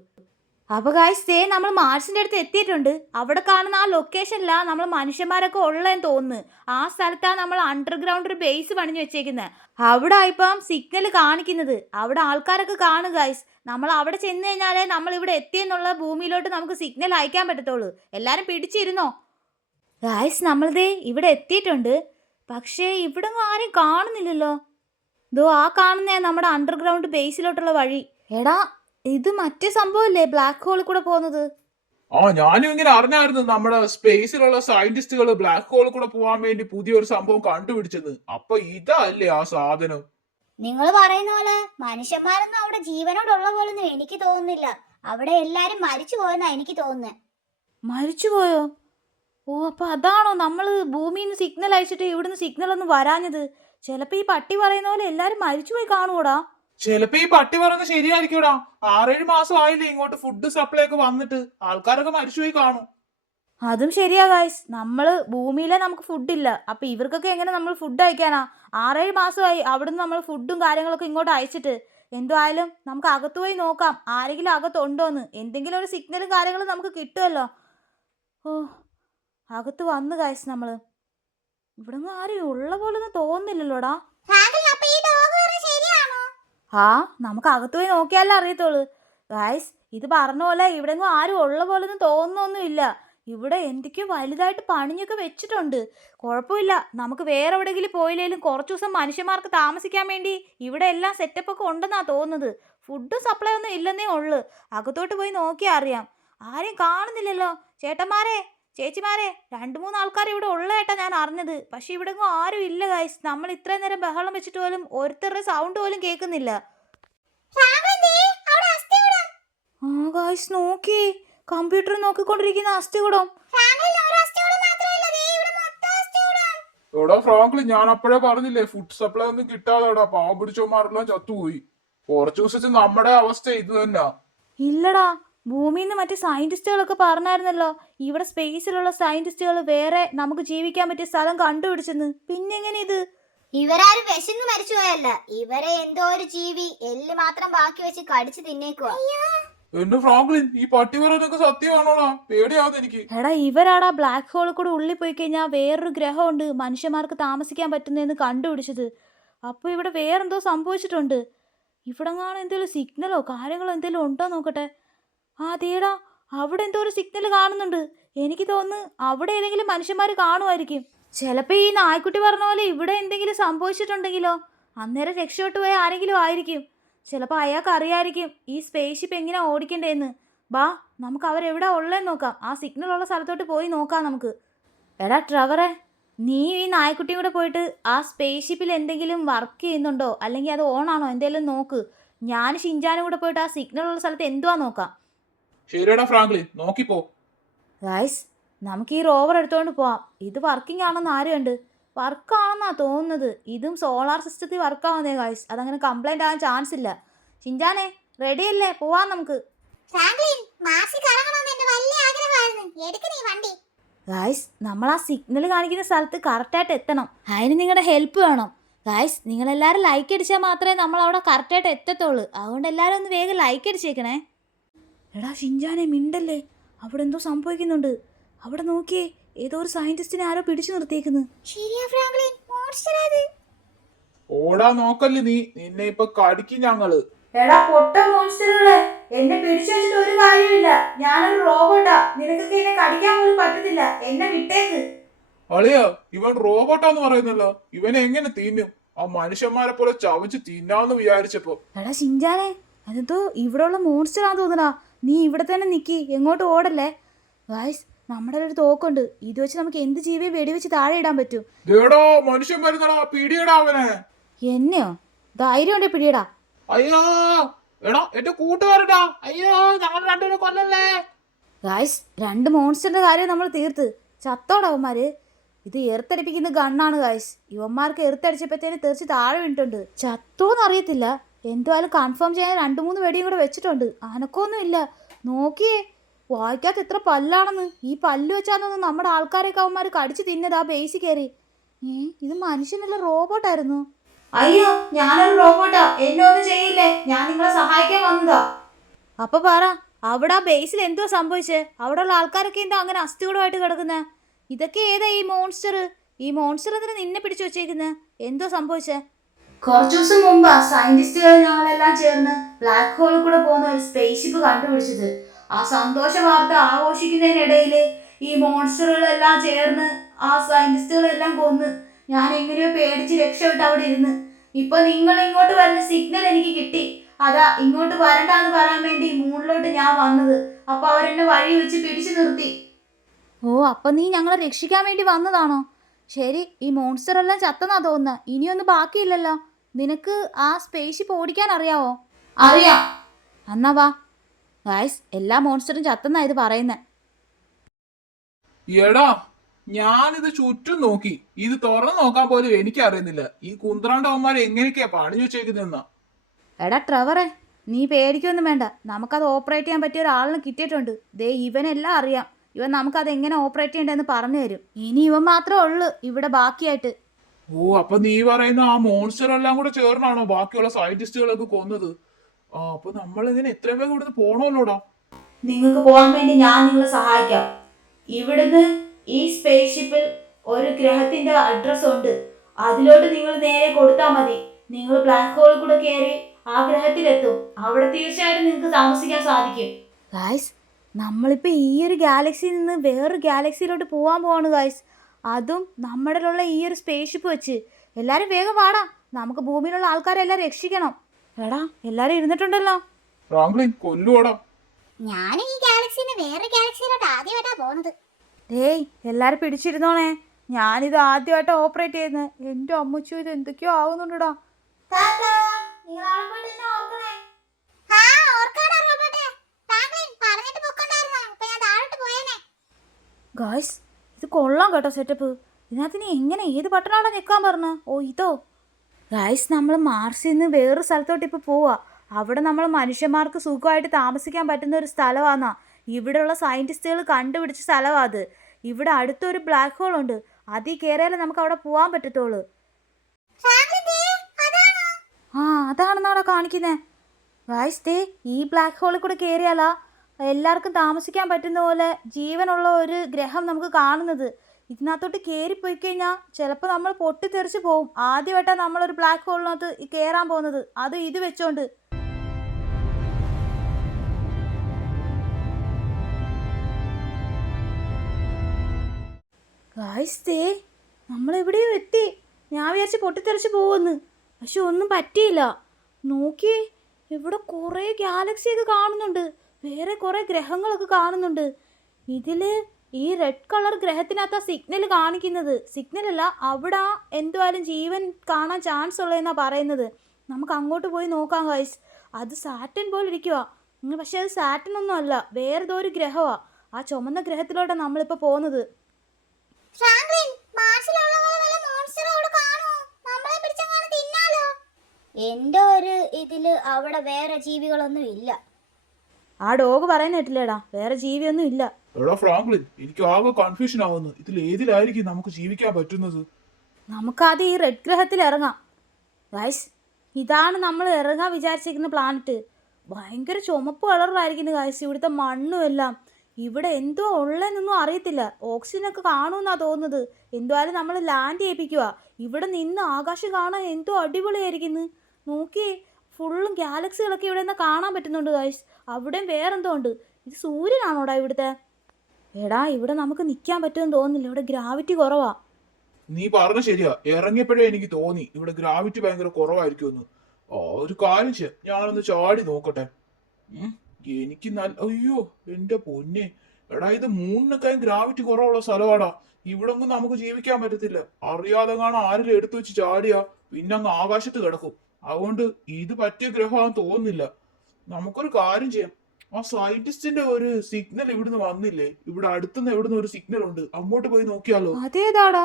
അപ്പോൾ ഗായ്സ് ദേ നമ്മൾ മാർസിൻ്റെ അടുത്ത് എത്തിയിട്ടുണ്ട്. അവിടെ കാണുന്ന ആ ലൊക്കേഷനിലാണ് നമ്മൾ മനുഷ്യന്മാരൊക്കെ ഉള്ളതെന്ന് തോന്നുന്നു. ആ സ്ഥലത്താണ് നമ്മൾ അണ്ടർഗ്രൗണ്ട് ഒരു ബേസ് പണിഞ്ഞു വെച്ചേക്കുന്നത്. അവിടെ ഇപ്പം സിഗ്നൽ കാണിക്കുന്നത്. അവിടെ ആൾക്കാരൊക്കെ കാണും ഗായ്സ്. നമ്മൾ അവിടെ ചെന്ന് കഴിഞ്ഞാലേ നമ്മൾ ഇവിടെ എത്തിയെന്നുള്ള ഭൂമിയിലോട്ട് നമുക്ക് സിഗ്നൽ അയക്കാൻ പറ്റത്തുള്ളൂ. എല്ലാവരും പിടിച്ചിരുന്നോ ഗായ്സ്? നമ്മളിതേ ഇവിടെ എത്തിയിട്ടുണ്ട്. പക്ഷേ ഇവിടെ ആരും കാണുന്നില്ലല്ലോ. ഇതോ ആ കാണുന്നേ നമ്മുടെ അണ്ടർഗ്രൗണ്ട് ബേസിലോട്ടുള്ള വഴി. എടാ ഇത് മറ്റേ സംഭവമല്ലേ ബ്ലാക്ക് ഹോളിൽ കൂടെ പോകുന്നത്? ആ ഞാനും ഇങ്ങനെ അറിഞ്ഞായിരുന്നു നമ്മുടെ സ്പേസിലുള്ള സയന്റിസ്റ്റുകൾ ബ്ലാക്ക് ഹോളിൽ കൂടെ പോകാൻ വേണ്ടി പുതിയൊരു സംഭവം കണ്ടുപിടിച്ചത്. അപ്പൊ ഇതല്ലേ ആ സാധനം? നിങ്ങൾ പറയുന്ന പോലെ മനുഷ്യന്മാരൊന്നും അവിടെ ജീവനോടുള്ള പോലൊന്നും എനിക്ക് തോന്നുന്നില്ല. അവിടെ എല്ലാരും മരിച്ചു പോയെന്നാ എനിക്ക് തോന്നുന്നത്. മരിച്ചുപോയോ? ഓ അപ്പോൾ അതാണോ നമ്മൾ ഭൂമിയിൽ നിന്ന് സിഗ്നൽ അയച്ചിട്ട് ഇവിടുന്ന് സിഗ്നൽ ഒന്നും വരാഞ്ഞത്? ചിലപ്പോൾ ഈ പട്ടി പറയുന്ന പോലെ എല്ലാവരും മരിച്ചുപോയി കാണൂടാ. ചിലപ്പോ ഈ പട്ടി പറയുന്നത് ശരിയായിരിക്കൂടാ. 6-7 മാസം ആയില്ലേ ഇങ്ങോട്ട് ഫുഡ് സപ്ലൈ ഒക്കെ വന്നിട്ട്. ആൾക്കാരൊക്കെ മരിച്ചുപോയി കാണും. അതും ശരിയാ ഗായ്സ്. നമ്മൾ ഭൂമിയിലെ നമുക്ക് ഫുഡില്ല. അപ്പോൾ ഇവർക്കൊക്കെ എങ്ങനെ നമ്മൾ ഫുഡ് അയക്കാനാ? 6-7 മാസമായി അവിടുന്ന് നമ്മൾ ഫുഡും കാര്യങ്ങളൊക്കെ ഇങ്ങോട്ട് അയച്ചിട്ട്. എന്തായാലും നമുക്ക് അകത്ത് പോയി നോക്കാം ആരെങ്കിലും അകത്തുണ്ടോന്ന്. എന്തെങ്കിലും ഒരു സിഗ്നലും കാര്യങ്ങളും നമുക്ക് കിട്ടുമല്ലോ. ഓ അകത്ത് വന്ന് ഗായ്സ് നമ്മൾ. ഇവിടെ ഒന്നും ആരും ഉള്ള പോലൊന്നും തോന്നുന്നില്ലല്ലോടാ. ആ നമുക്ക് അകത്ത് പോയി നോക്കിയാലേ അറിയത്തുള്ളൂ ഗായ്സ്. ഇത് പറഞ്ഞ പോലെ ഇവിടെ ഒന്നും ആരും ഉള്ള പോലൊന്നും തോന്നുന്നൊന്നുമില്ല. ഇവിടെ എന്തൊക്കെയോ വലുതായിട്ട് പണിഞ്ഞൊക്കെ വെച്ചിട്ടുണ്ട്. കുഴപ്പമില്ല, നമുക്ക് വേറെ എവിടെയെങ്കിലും പോയില്ലെങ്കിലും കുറച്ച് ദിവസം മനുഷ്യന്മാർക്ക് താമസിക്കാൻ വേണ്ടി ഇവിടെ എല്ലാം സെറ്റപ്പൊക്കെ ഉണ്ടെന്നാണ് തോന്നുന്നത്. ഫുഡും സപ്ലൈ ഒന്നും ഇല്ലെന്നേ ഉള്ളു. അകത്തോട്ട് പോയി നോക്കിയാൽ അറിയാം. ആരെയും കാണുന്നില്ലല്ലോ. ചേട്ടന്മാരെ ചേച്ചിമാരെ 2-3 ആൾക്കാർ ഇവിടെ ഉള്ളതായിട്ടാ ഞാൻ അറിഞ്ഞത്. പക്ഷെ ഇവിടെ ആരും ഇല്ല ഗായ്സ്. നമ്മൾ ഇത്രയും നേരം ബഹളം വെച്ചിട്ട് പോലും ഒരുത്തരുടെ സൗണ്ട് പോലും കേൾക്കുന്നില്ല. ആ ഗായ്സ് നോക്കി കമ്പ്യൂട്ടർ നോക്കിക്കൊണ്ടിരിക്കുന്ന അസ്ഥികൂടം. എടാ ഫ്രാങ്ക്ലിൻ, ഞാൻ അപ്പോഴേ പറഞ്ഞില്ലേ ഫുഡ് സപ്ലൈ ഒന്നും കിട്ടാതെടാ പാവം പിടിച്ചവന്മാരെല്ലാം ചത്തുപോയി. കുറച്ചു ദിവസത്തിൽ നമ്മുടെ അവസ്ഥ ഇത് തന്നെ. ഇല്ലടാ, ഭൂമിയിൽ നിന്ന് മറ്റേ സയന്റിസ്റ്റുകളൊക്കെ പറഞ്ഞായിരുന്നല്ലോ ഇവിടെ സ്പേസിലുള്ള സയന്റിസ്റ്റുകൾ വേറെ നമുക്ക് ജീവിക്കാൻ പറ്റിയ സ്ഥലം കണ്ടുപിടിച്ചെന്ന്. പിന്നെങ്ങനെ ഇത്? ഇവരാരും വിശന്ന് മരിച്ചു പോയല്ല. ഇവരെ എന്തോ ഒരു ജീവി എല്ല് മാത്രം ബാക്കി വെച്ച് കടിച്ചു തിന്നേക്കുവാ. എന്റെ ഫ്രാങ്ക്ലിൻ, ഈ പട്ടി പറയുന്നൊക്കെ സത്യമാണോടാ? പേടിയാവുന്നു എനിക്ക്. എടാ ഇവരാടാ ബ്ലാക്ക് ഹോളിൽ കൂടെ ഉള്ളിൽ പോയി കഴിഞ്ഞാൽ വേറൊരു ഗ്രഹമുണ്ട് മനുഷ്യന്മാർക്ക് താമസിക്കാൻ പറ്റുന്നതെന്ന് കണ്ടുപിടിച്ചത്. അപ്പോൾ ഇവിടെ വേറെന്തോ സംഭവിച്ചിട്ടുണ്ട്. ഇവിടെ കാണാൻ എന്തെങ്കിലും സിഗ്നലോ കാര്യങ്ങളോ എന്തെങ്കിലും ഉണ്ടോ നോക്കട്ടെ. ആ അതേടാ, അവിടെ എന്തോ ഒരു സിഗ്നൽ കാണുന്നുണ്ട്. എനിക്ക് തോന്നുന്നു അവിടെ ഏതെങ്കിലും മനുഷ്യന്മാർ കാണുമായിരിക്കും. ചിലപ്പോൾ ഈ നായ്ക്കുട്ടി പറഞ്ഞ പോലെ ഇവിടെ എന്തെങ്കിലും സംഭവിച്ചിട്ടുണ്ടെങ്കിലോ? അന്നേരം രക്ഷപ്പെട്ടു പോയ ആരെങ്കിലും ആയിരിക്കും. ചിലപ്പോൾ അയാൾക്ക് അറിയായിരിക്കും ഈ സ്പേസ് ഷിപ്പ് എങ്ങനെ ഓടിക്കണ്ടേന്ന്. ബാ നമുക്ക് അവരെവിടെ ഉള്ളതെന്ന് നോക്കാം. ആ സിഗ്നൽ ഉള്ള സ്ഥലത്തോട്ട് പോയി നോക്കാം നമുക്ക്. എടാ ട്രവറെ, നീ ഈ നായ്ക്കുട്ടിയും കൂടെ പോയിട്ട് ആ സ്പേസ് ഷിപ്പിൽ എന്തെങ്കിലും വർക്ക് ചെയ്യുന്നുണ്ടോ അല്ലെങ്കിൽ അത് ഓണാണോ എന്തെങ്കിലും നോക്ക്. ഞാൻ ഷിൻജാനും കൂടെ പോയിട്ട് ആ സിഗ്നൽ ഉള്ള സ്ഥലത്ത് എന്തുവാ നോക്കാം. ശരിയടാ ഫ്രാങ്ക്ലിൻ, നോക്കിപ്പോ. ഗായ്സ് നമുക്ക് ഈ റോവർ എടുത്തുകൊണ്ട് പോവാം. ഇത് വർക്കിംഗ് ആണെന്ന് ആരുണ്ട്? വർക്കാണെന്നാണ് തോന്നുന്നത്. ഇതും സോളാർ സിസ്റ്റത്തിൽ വർക്കാവുന്നേ ഗായ്സ്. അതങ്ങനെ കംപ്ലൈൻ്റ് ആകാൻ ചാൻസ് ഇല്ല. ഷിൻജാനെ റെഡിയല്ലേ? പോവാം നമുക്ക്. ഗായ്സ് നമ്മൾ ആ സിഗ്നൽ കാണിക്കുന്ന സ്ഥലത്ത് കറക്റ്റായിട്ട് എത്തണം. അതിന് നിങ്ങളുടെ ഹെൽപ്പ് വേണം ഗായ്സ്. നിങ്ങളെല്ലാവരും ലൈക്ക് അടിച്ചാൽ മാത്രമേ നമ്മൾ അവിടെ കറക്റ്റായിട്ട് എത്തത്തുള്ളൂ. അതുകൊണ്ട് എല്ലാവരും ഒന്ന് വേഗം ലൈക്ക് അടിച്ചേക്കണേ. എടാ ഷിൻജാനെ മിണ്ടല്ലേ, അവിടെ എന്തോ സംഭവിക്കുന്നുണ്ട്. അവിടെ നോക്കിയേ, ഏതോ ഒരു സയന്റിസ്റ്റിനെ ആരോ പിടിച്ചു നിർത്തിയേക്കുന്നു. ഓടാ നോക്കല്ലേ നീ, നിന്നെ ഇപ്പൊ കടിക്കും ഞങ്ങള്. എടാ പൊട്ട മോൺസ്റ്ററുകളെ, എന്നെ പിടിച്ചു വെച്ചിട്ട് ഒരു കാര്യമില്ല. ഞാനൊരു റോബോട്ടാ. നിനക്കൊക്കെ എന്നെ കടിക്കാൻ പോലും പറ്റത്തില്ല. എന്നെ വിട്ടേക്ക്. അളിയാ, ഇവൻ റോബോട്ടാന്ന് പറയുന്നല്ലോ. ഇവനെ എങ്ങനെ തിന്നും? ആ മനുഷ്യന്മാരെ പോലെ ചവച്ച് തിന്നാന്ന് വിചാരിച്ചപ്പോ. എടാ ഷിൻജാനെ, അതെന്തോ ഇവിടെയുള്ള മോൺസ്റ്ററാന്ന് തോന്നടാ. നീ ഇവിടെ തന്നെ നിക്കി, എങ്ങോട്ട് ഓടല്ലേ. ഗായ്സ് നമ്മുടെ ഒരു തോക്കുണ്ട്. ഇത് വെച്ച് നമുക്ക് എന്ത് ജീവിയെ വെടിവെച്ച് താഴെ ഇടാൻ പറ്റും. ദേടാ മനുഷ്യൻ വരുന്നടാ, പിടിയടാ അവനെ. എന്നെയോ? ധൈര്യം ഉണ്ടേ പിടിയടാ. അയ്യോ എടാ, എന്റെ കൂട്ടുകാരടാ. അയ്യോ ഞങ്ങൾ രണ്ടുപേരും കൊല്ലല്ലേ. ഗായ്സ് 2 മോൺസ്റ്ററിന്റെ കാര്യം നമ്മൾ തീർത്ത്. ചത്തോടാ അവന്മാര്. ഇത് എറുത്തടിപ്പിക്കുന്ന ഗണ്ണാണ് ഗായ്സ്. ഇവന്മാർക്ക് എറുത്തടിച്ചപ്പോഴത്തേന് തെറിച്ച് താഴെ വീണിട്ടുണ്ട്. ചത്തോന്നറിയത്തില്ല. എന്തായാലും കൺഫേം ചെയ്യാൻ 2-3 വെടിയും കൂടെ വെച്ചിട്ടുണ്ട്. അനക്കൊന്നും ഇല്ല. നോക്കിയേ, വായിക്കാത്ത എത്ര പല്ലാണെന്ന്. ഈ പല്ല് വെച്ചാന്ന് നമ്മുടെ ആൾക്കാരെയൊക്കെ അവന്മാർ കടിച്ച് തിന്നത് ആ ബേസിൽ കയറി. ഇത് മനുഷ്യനല്ല റോബോട്ടായിരുന്നു. അയ്യോ ഞാനൊരു റോബോട്ടാ, എന്നെ ഒന്നും ചെയ്യില്ലേ, ഞാൻ നിങ്ങളെ സഹായിക്കാൻ വന്നതാ. അപ്പൊ പറ, അവിടെ ആ ബേസിൽ എന്തോ സംഭവിച്ചേ? അവിടെ ഉള്ള ആൾക്കാരൊക്കെ എന്താ അങ്ങനെ അസ്ഥികൂടമായിട്ട് കിടക്കുന്നത്? ഇതൊക്കെ ഏതാ ഈ മോൺസ്റ്റർ? ഈ മോൺസ്റ്റർ എന്തിനാ നിന്നെ പിടിച്ചു വെച്ചേക്കുന്നത്? എന്തോ സംഭവിച്ചേ? കുറച്ചു ദിവസം മുമ്പാ സയന്റിസ്റ്റുകൾ ഞങ്ങളെല്ലാം ചേർന്ന് ബ്ലാക്ക് ഹോളിൽ കൂടെ പോകുന്ന ഒരു സ്പേസ് ഷിപ്പ് കണ്ടുപിടിച്ചത്. ആ സന്തോഷ വാർത്ത ആഘോഷിക്കുന്നതിനിടയിൽ ഈ മോൺസ്റ്ററുകളെല്ലാം ചേർന്ന് ആ സയന്റിസ്റ്റുകളെല്ലാം കൊന്ന് ഞാൻ എങ്ങനെയോ പേടിച്ച് രക്ഷപ്പെട്ട് അവിടെ ഇരുന്ന്. ഇപ്പൊ നിങ്ങൾ ഇങ്ങോട്ട് വരുന്ന സിഗ്നൽ എനിക്ക് കിട്ടി. അതാ ഇങ്ങോട്ട് വരണ്ടാന്ന് പറയാൻ വേണ്ടി മൂണിലോട്ട് ഞാൻ വന്നത്. അപ്പൊ അവരെന്നെ വഴി വെച്ച് പിടിച്ചു നിർത്തി. ഓ, അപ്പൊ നീ ഞങ്ങളെ രക്ഷിക്കാൻ വേണ്ടി വന്നതാണോ? ശരി, ഈ മോൺസ്റ്റർ എല്ലാം ചത്തെന്നാ തോന്നുന്നത്. ഇനിയൊന്നും ബാക്കിയില്ലല്ലോ. നിനക്ക് ആ സ്പേസ് ഷിപ്പ് ഓടിക്കാൻ അറിയാവോ? അറിയാം. എന്നാ വാ. ഗായ്സ്, എല്ലാ മോൺസ്റ്ററും ചത്തെന്നാ ഇത് പറയുന്നത്. എടാ, ഞാനിത് ചുറ്റും നോക്കി. ഇത് തുറന്നു നോക്കാൻ പോലും എനിക്കറിയുന്നില്ല. ഈ കുന്ത്രാണ്ടവന്മാർ എങ്ങനെയൊക്കെയാ പണിഞ്ഞു വെച്ചേക്കുന്നതെന്നാ. എടാ ട്രെവറെ, നീ പേടിക്കൊന്നും വേണ്ട. നമുക്കത് ഓപ്പറേറ്റ് ചെയ്യാൻ പറ്റിയ ഒരാളിനെ കിട്ടിയിട്ടുണ്ട്. ദേ ഇവനെല്ലാം അറിയാം. ഇവൻ നമുക്കത് എങ്ങനെ ഓപ്പറേറ്റ് ചെയ്യേണ്ടതെന്ന് പറഞ്ഞു തരും. ഇനി ഇവൻ മാത്രമേ ഉള്ളൂ ഇവിടെ ബാക്കിയായിട്ട്. ഓ, അപ്പൊ നീ പറയുന്ന ആ മോൺസ്റ്റർ എല്ലാം കൂടെ ചേർന്നാണോ ബാക്കിയുള്ള സയന്റിസ്റ്റുകളൊക്കെ കൊന്നത്? ആ, അപ്പൊ നമ്മൾ ഇങ്ങനെ എത്രയും വേഗം ഇവിടുന്ന് പോണല്ലോടാ. നിങ്ങൾക്ക് പോകാൻ വേണ്ടി ഞാൻ നിങ്ങളെ സഹായിക്കാം. ഇവിടുന്ന് ഈ സ്പേസ് ഷിപ്പിൽ ഒരു ഗ്രഹത്തിന്റെ അഡ്രസ് ഉണ്ട്. അതിലോട്ട് നിങ്ങൾ നേരെ കൊടുത്താൽ മതി. നിങ്ങൾ ബ്ലാക്ക് ഹോളിൽ കൂടെ കയറി ആ ഗ്രഹത്തിലെത്തും. അവിടെ തീർച്ചയായിട്ടും നിങ്ങൾക്ക് താമസിക്കാൻ സാധിക്കും. ഗായ്സ്, നമ്മളിപ്പോൾ ഈ ഒരു ഗാലക്സിയിൽ നിന്ന് വേറൊരു ഗാലക്സിയിലോട്ട് പോകാൻ പോവാണ് ഗായ്സ്. അതും നമ്മുടെ ഈ ഒരു സ്പേസ് ഷിപ്പ് വെച്ച്. എല്ലാവരും വേഗം വാടാ, നമുക്ക് ഭൂമിയിലുള്ള ആൾക്കാരെല്ലാം രക്ഷിക്കണം. എടാ, എല്ലാവരും ഇരുന്നിട്ടുണ്ടല്ലോ. ഫ്രാങ്ക്ലിൻ കൊല്ലുവോടാ. ഞാൻ ഈ ഗാലക്സിന്ന് വേറെ ഗാലക്സിയിലോട്ട് ആദ്യമായിട്ടാ പോകുന്നത്. ഏയ്, എല്ലാവരും പിടിച്ചിരുന്നോണേ. ഞാനിത് ആദ്യമായിട്ട് ഓപ്പറേറ്റ് ചെയ്യുന്നത്. എൻ്റെ അമ്മച്ചു, ഇത് എന്തൊക്കെയോ ആവുന്നുണ്ടടാ. ആ, ഓർക്കാടാ റോബോട്ടേ. ഫ്രാങ്ക്ലിൻ പറഞ്ഞിട്ട് പൊക്കണ്ടായിരുന്നോ? ഇപ്പൊ ഞാൻ താഴോട്ട് പോയേനെ. ഗായ്സ്, ഇത് കൊള്ളാം കേട്ടോ സെറ്റപ്പ്. ഇതിനകത്ത് നീ എങ്ങനെ ഏത് ബട്ടണാണോ ഞെക്കാൻ പറഞ്ഞ? ഓ, ഇതോ. ഗായ്സ്, നമ്മൾ മാർസിൽ നിന്ന് വേറൊരു സ്ഥലത്തോട്ട് ഇപ്പോൾ പോവാ. അവിടെ നമ്മൾ മനുഷ്യന്മാർക്ക് സുഖമായിട്ട് താമസിക്കാൻ പറ്റുന്ന ഒരു സ്ഥലമാണെന്നാ ഇവിടെയുള്ള സയന്റിസ്റ്റുകൾ കണ്ടുപിടിച്ച സ്ഥലമാണ് അത്. ഇവിടെ അടുത്തൊരു ബ്ലാക്ക് ഹോൾ ഉണ്ട്. അതിൽ കയറിയാലേ നമുക്ക് അവിടെ പോകാൻ പറ്റത്തുള്ളൂ. ഫ്രാങ്ക്ലിൻ ദേ, അതാണോ? ആ, അതാണെന്നാടാ കാണിക്കുന്നത്. ഗായ്സ്, ദേ ഈ ബ്ലാക്ക് ഹോളിൽ കൂടെ കയറിയാലാ എല്ലാവർക്കും താമസിക്കാൻ പറ്റുന്ന പോലെ ജീവനുള്ള ഒരു ഗ്രഹം നമുക്ക് കാണുന്നത്. ഇതിനകത്തോട്ട് കയറിപ്പോയി കഴിഞ്ഞാൽ ചിലപ്പോൾ നമ്മൾ പൊട്ടിത്തെറിച്ച് പോകും. ആദ്യമായിട്ടാണ് നമ്മളൊരു ബ്ലാക്ക് ഹോളിനകത്ത് കയറാൻ പോകുന്നത്, അത് ഇത് വെച്ചോണ്ട്. ഗായ്സ്, ദേ നമ്മളെവിടെയോ എത്തി. ഞാൻ വിചാരിച്ച് പൊട്ടിത്തെറിച്ച് പോകുമെന്ന്. പക്ഷെ ഒന്നും പറ്റിയില്ല. നോക്കിയേ, ഇവിടെ കുറേ ഗാലക്സിയൊക്കെ കാണുന്നുണ്ട്. വേറെ കുറേ ഗ്രഹങ്ങളൊക്കെ കാണുന്നുണ്ട്. ഇതിൽ ഈ റെഡ് കളർ ഗ്രഹത്തിനകത്ത് സിഗ്നൽ കാണിക്കുന്നത്. സിഗ്നലല്ല, അവിടെ എന്തുവായാലും ജീവൻ കാണാൻ ചാൻസ് ഉള്ളതെന്നാണ് പറയുന്നത്. നമുക്ക് അങ്ങോട്ട് പോയി നോക്കാം ഗൈസ്. അത് സാറ്റൻ പോലെ ഇരിക്കുക. പക്ഷെ അത് സാറ്റൻ ഒന്നും അല്ല, വേറെ ഒരു ഗ്രഹമാണ്. ആ ചുമന്ന ഗ്രഹത്തിലോട്ടാണ് നമ്മളിപ്പോൾ പോകുന്നത്. ഫ്രാങ്ക്ലിൻ, മാർസിലുള്ള പോലെ വല്ല മോൺസ്റ്റർ അവിടെ കാണോ? നമ്മളെ പിടിച്ചങ്ങാണ് തിന്നാലോ? എന്റെ ഒരു ഇതില് അവിടെ വേറെ ജീവികളൊന്നും ഇല്ല. ആ ഡോഗ് പറയുന്ന കേട്ടില്ലേടാ, വേറെ ജീവിയൊന്നും ഇല്ല. എടാ ഫ്രാങ്ക്ലിൻ, എനിക്ക് ആകെ കൺഫ്യൂഷൻ ആവുന്നു. ഇതിൽ ഏതിലായിരിക്കും നമുക്ക് ജീവിക്കാൻ പറ്റുന്നത്? നമുക്കാദ്യം ഈ റെഡ് ഗ്രഹത്തിൽ ഇറങ്ങാം ഗൈസ്. ഇതാണ് നമ്മൾ ഇറങ്ങാൻ വിചാരിച്ചിരിക്കുന്ന പ്ലാനറ്റ്. ഭയങ്കര ചുമപ്പ് കളറിലായിരിക്കുന്നു ഗൈസ് ഇവിടുത്തെ മണ്ണും എല്ലാം. ഇവിടെ എന്തോ ഉള്ളതെന്നൊന്നും അറിയത്തില്ല. ഓക്സിജനൊക്കെ കാണുമെന്നാണ് തോന്നുന്നത്. എന്തായാലും നമ്മൾ ലാൻഡ് ചെയ്യിപ്പിക്കുക. ഇവിടെ നിന്ന് ആകാശം കാണാൻ എന്തോ അടിപൊളിയായിരിക്കുന്നു. നോക്കിയേ, ഫുള്ളും ഗാലക്സികളൊക്കെ ഇവിടെ നിന്ന് കാണാൻ പറ്റുന്നുണ്ട് ഗൈസ്. അവിടെയും വേറെന്തോ ഉണ്ട്. ഇത് സൂര്യനാണോടാ ഇവിടുത്തെ? എടാ, ഇവിടെ നമുക്ക് നിൽക്കാൻ പറ്റുമെന്ന് തോന്നുന്നില്ല. ഇവിടെ ഗ്രാവിറ്റി കുറവാ. നീ പറഞ്ഞ ശരിയാ. ഇറങ്ങിയപ്പോഴേ എനിക്ക് തോന്നി ഇവിടെ ഗ്രാവിറ്റി ഭയങ്കര കുറവായിരിക്കുമെന്ന്. ഒരു കാര്യം ചെയ്യാം, ഞാനൊന്ന് ചാടി നോക്കട്ടെ. എനിക്ക് അയ്യോ എന്റെ പൊന്നെ, എടാ ഇത് മൂന്നിനൊക്കെയും ഗ്രാവിറ്റി കുറവുള്ള സ്ഥലമാടാ. ഇവിടെ ഒന്നും നമുക്ക് ജീവിക്കാൻ പറ്റത്തില്ല. അറിയാതെ കാണാൻ ആരെങ്കിലും എടുത്തു വെച്ച് ചാടിയാ പിന്നെ അങ്ങ് ആകാശത്ത് കിടക്കും. അതുകൊണ്ട് ഇത് പറ്റിയ ഗ്രഹമാണെന്ന് തോന്നുന്നില്ല. നമുക്കൊരു കാര്യം ചെയ്യാം, ആ സയന്റിസ്റ്റിന്റെ ഒരു സിഗ്നൽ ഇവിടുന്ന് വന്നില്ലേ? ഇവിടെ അടുത്തുനിന്ന് എവിടുന്ന് ഒരു സിഗ്നൽ ഉണ്ട്, അങ്ങോട്ട് പോയി നോക്കിയാലോ? അതേതാടാ?